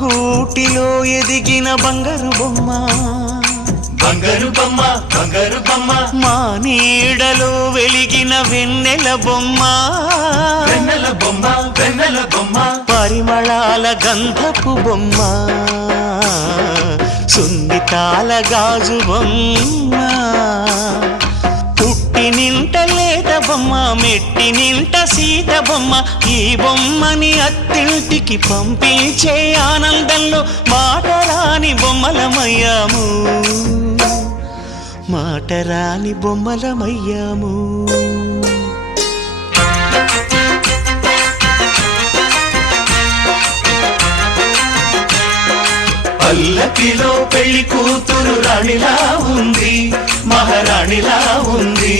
గూటిలో ఎదిగిన బంగారు బొమ్మ బంగారు బొమ్మ బంగారు బొమ్మ మా నీడలో వెలిగిన వెన్నెల బొమ్మ వెన్నెల బొమ్మ వెన్నెల బొమ్మ పరిమళాల గంధపు బొమ్మ సున్నితాల గాజు బొమ్మ పుట్టి నింట లేత బొమ్మ మెట్టి నింట సీత బొమ్మ ఈ బొమ్మని అత్తింటికి పంపించే ఆనందంలో మాటరాని బొమ్మలమయ్యాము మాటరాని బొమ్మలమయ్యాము పల్లకిలో పెళ్లి కూతురు రాణిలా ఉంది మహారాణిలా ఉంది